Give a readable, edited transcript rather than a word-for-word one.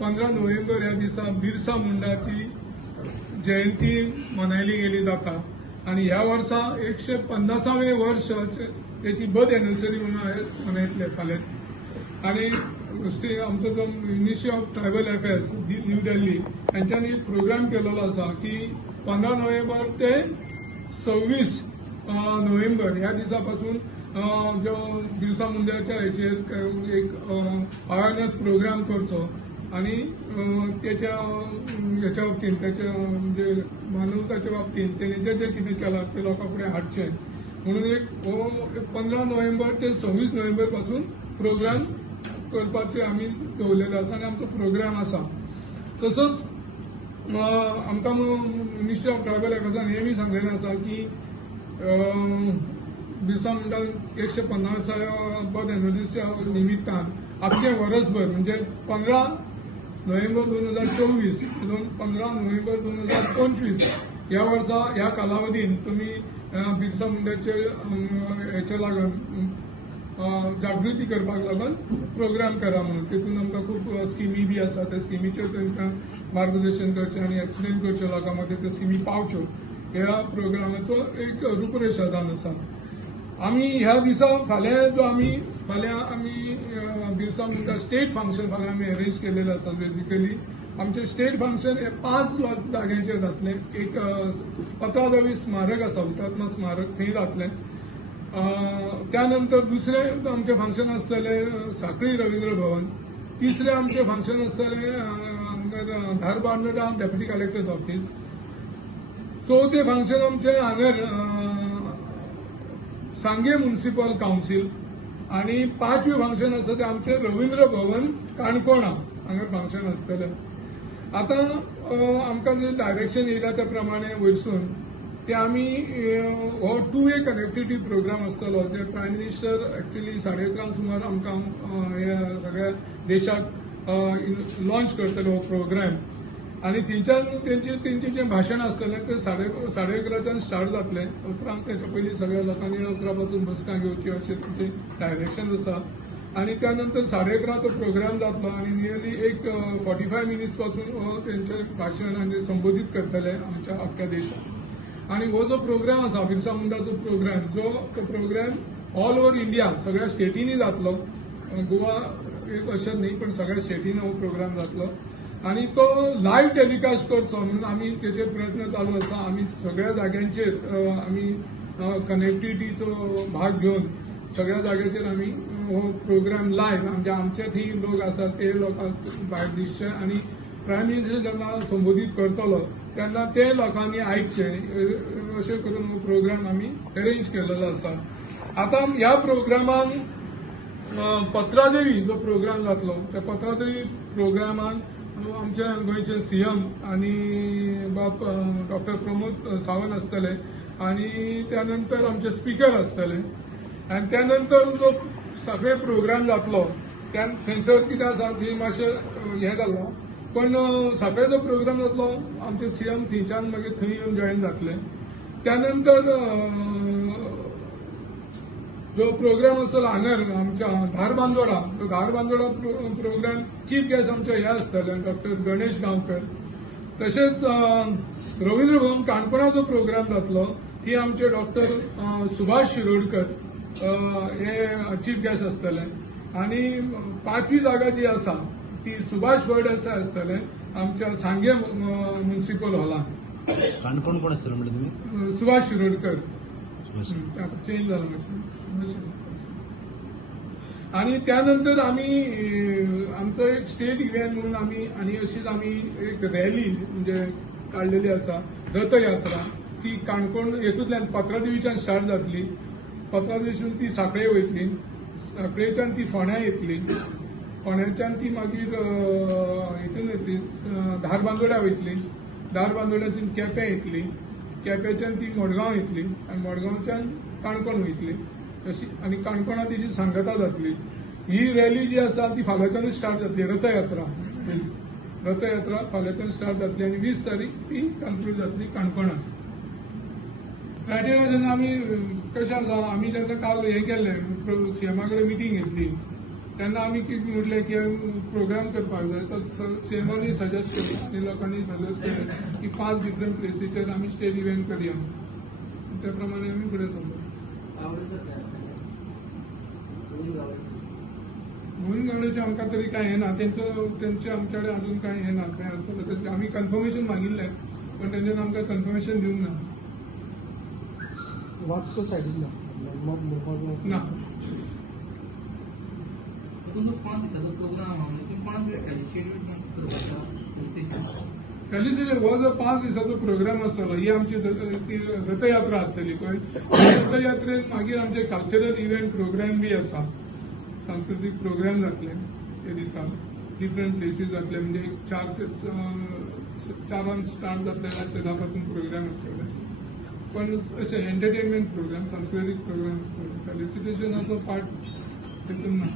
15 November ह्या दिसा बिरसा मुंडाची जयंती मनयली गेली जाता आणि ह्या वर्सा 150वें वर्ष त्याची बर्थ एनिव्हर्सरी म्हणून मनयतले फाल्यां आणि आमचो जो ministry of tribal affairs New Delhi हांच्यानी प्रोग्राम केलेलो आसा की 15 नोव्हेंबर ते 26 नोव्हेंबर ह्या दिसापासून जो बिरसा मुंडाच्या हेचेर एक अवेअरनेस प्रोग्राम करचो आणि त्याच्या ह्याच्या बाबतीत त्याच्या म्हणजे मानवताच्या बाबतीत त्याने जे जे कितें केलां ते लोकां फुडें हाडचें म्हणून एक 15 नोव्हेंबर ते 26 नोव्हेंबर पासून प्रोग्राम करपाचे आमी दवरलेले आसा आनी आमचो प्रोग्राम आसा तसोच आमकां मिनिस्ट्री ऑफ ट्रायबल अफेअर्सान हेंय सांगलेलें आसा की बिरसा मुंडा 150व्या बर्थ एनिव्हर्सरीच्या निमित्तान आख्खें वर्सभर म्हणजे 15 नोव्हेंबर 2024 पासून 15 नोव्हेंबर 2025 ह्या वर्सा ह्या कालावधीन तुमी बिरसा मुंडाचे हेचे लागून जागृती करपाक लागून प्रोग्राम करा म्हणून तितून आमकां खूब स्किमी बी आसा त्या स्किमीचेर तांकां मार्गदर्शन करचें आनी एक्सप्लेन करचें लोकां मदें त्यो स्किमी पावच्यो ह्या प्रोग्रामाचो एक रूपरेषा जावन आसा आमी ह्या दिसा फाल्यां आमी बिरसा मुंडा स्टेट फंक्शन फाल्यां आमी अरेंज केलेलें आसा बेसिकली आमचें स्टेट फंक्शन हे 5 जाग्यांचेर जातलें एक पत्राद्रवी स्मारक आसा हुतात्मा स्मारक थंय जातलें त्यानंतर दुसरें आमचें फंक्शन आसतलें सांखळी रवींद्र भवन तिसरें आमचें फंक्शन आसतलें धारबांदोडा डेप्युटी कलेक्टर्स ऑफिस चवथें फंक्शन आमचें हांगर सांगे म्युनिसिपल कावन्सील आनी 5वें फंक्शन आसा तें आमचें रवींद्र भवन काणकोणा हांगा फंक्शन आसतलें आतां आमकां जें डायरेक्शन येयला त्या प्रमाणे वयरसून ते आमी हो 2-वे कनेक्टिविटी प्रोग्राम आसतलो जे प्रायम मिनिस्टर एक्चुअली 11:30 सुमार आमकां ह्या सगळ्या देशाक लॉन्च करतले हो प्रोग्राम आनी थंयच्यान तेंचें जें भाशण आसतलें तें 11:30च्यान स्टार्ट जातलें उपरांत तेच्या पयलीं सगळ्या लोकांनी 11 पासून बसका घेवची अशें तेंचें डायरेक्शन आसा आनी त्या नंतर 11:30 तो प्रोग्राम जातलो आनी नियरली एक 45 मिनिट्स पासून हो तेंचें भाशण आनी संबोधीत करतले आमच्या अख्ख्या देशाक आनी हो जो प्रोग्राम आसा बिरसा मुंडाचो प्रोग्राम ऑल ओव्हर इंडिया सगळ्या स्टेटींनी जातलो गोवा एक अशेंच न्ही पण सगळ्या स्टेटींनी हो प्रोग्राम जातलो आनी तो लायव्ह टेलिकास्ट करचो म्हणून आमी तेचे प्रयत्न चालू आसा आमी सगळ्या जाग्यांचेर आमी कनेक्टिविटीचो भाग घेवन सगळ्या जाग्याचेर आमी हो प्रोग्राम लायव्ह म्हणजे आमचे थंय लोक आसात ते लोकांक भायर दिसचे आनी प्रायम मिनिस्टर जेन्ना संबोधीत करतलो तेन्ना ते लोकांनी आयकचे अशें करून हो प्रोग्राम आमी अरेंज केलेलो आसा आतां ह्या प्रोग्रामान पत्रादेवी जो प्रोग्राम जातलो त्या पत्रादेवी प्रोग्रामान आमचे गोंयचे सीएम आनी डॉक्टर प्रमोद सावंत आसतले आनी त्यानंतर आमचे स्पीकर आसतले आनी त्यानंतर जो सगळे प्रोग्राम जातलो थंयसर कितें आसा थंय मातशें हें जाल्लो पण सगळे जो प्रोग्राम जातलो आमचे सीएम थंयच्यान मागीर थंय येवन जॉयन जातले त्यानंतर जो प्रोग्राम आसतलो हांगर आमच्या धारबांदोडा प्रोग्राम चीफ गेस्ट आमचे हे आसतले डॉक्टर गणेश गांवकर तशेंच रवींद्र भवन काणकोणा जो प्रोग्राम जातलो ती आमचे डॉक्टर सुभाष शिरोडकर हे चीफ गेस्ट आसतले आनी 5वी जागा जी आसा ती सुभाष बर्डेसाय आसतले आमच्या सांगे म्युनिसिपल हॉलांत काणकोण कोण आसतले म्हणजे तुम्ही सुभाष शिरोडकर चेंज जाला मातशें आनी त्यानंतर आमी आमचो एक स्टेट इव्हेंट म्हणून आनी अशीच आमी एक रॅली म्हणजे काडलेली आसा रथयात्रा ती काणकोण हेतूंतल्यान पत्रादेवीच्यान स्टार्ट जातली पत्रादेवीच्यान ती सांखळे वयतली सांखळेच्यान ती फोंड्या येतली फोंड्याच्यान ती मागीर हितून येतली धारबांदोड्या वयतली धारबांदोड्याच्यान केपें येतली केप्याच्यान ती मडगांव येतली आनी मडगांवच्यान काणकोण वयतली तशी आनी काणकोणा तिची सांगता जातली ही रॅली जी आसा ती फाल्यांच्यानूच स्टार्ट जातली रथयात्रा फाल्यांच्यान स्टार्ट जातली आनी 20 तारीख ती कन्क्लूड जातली काणकोणा क्रायटेरिया जेन्ना आमी कशें आसा आमी जेन्ना काल हें केल्लें सीएमा कडेन मिटींग घेतली तेन्ना आमी कितें म्हटलें की प्रोग्राम करपाक जाय तो सेमानी सजेस्ट केलो आनी लोकांनी सजेस्ट केलें की 5 डिफरंट प्लेसीचेर आमी स्टेट इव्हेंट करया त्या प्रमाणे आमी फुडें सरलो. मोहीन गावडेचे आमकां तरी कांय हें ना तेंचे आमचे कडेन अजून कांय हें ना खंय आसतलें आमी कन्फर्मेशन मागिल्लें पण तेंच्यान आमकां कन्फर्मेशन दिवंक ना. वास्को सायडींतल्यान ना तुमचो 5 दिसाचो प्रोग्राम आहा म्हणजे तुम्ही 5 वेळ शेड्यूल करपाचा. फेलिसिटी हो जो 5 दिसाचो प्रोग्राम आसतलो ही आमची रथयात्रा आसतली पळय रथयात्रेक मागीर आमचे कल्चरल इव्हेंट प्रोग्राम बी आसा सांस्कृतीक प्रोग्राम जातले ते दिसा डिफरंट प्लेसीस जातले म्हणजे 4 स्टार्ट जातले तेन्ना पासून प्रोग्राम आसतले पण अशे एंटरटेनमेंट प्रोग्राम सांस्कृतीक प्रोग्राम आसतले फेलिसिटेशनाचो पार्ट तितून ना.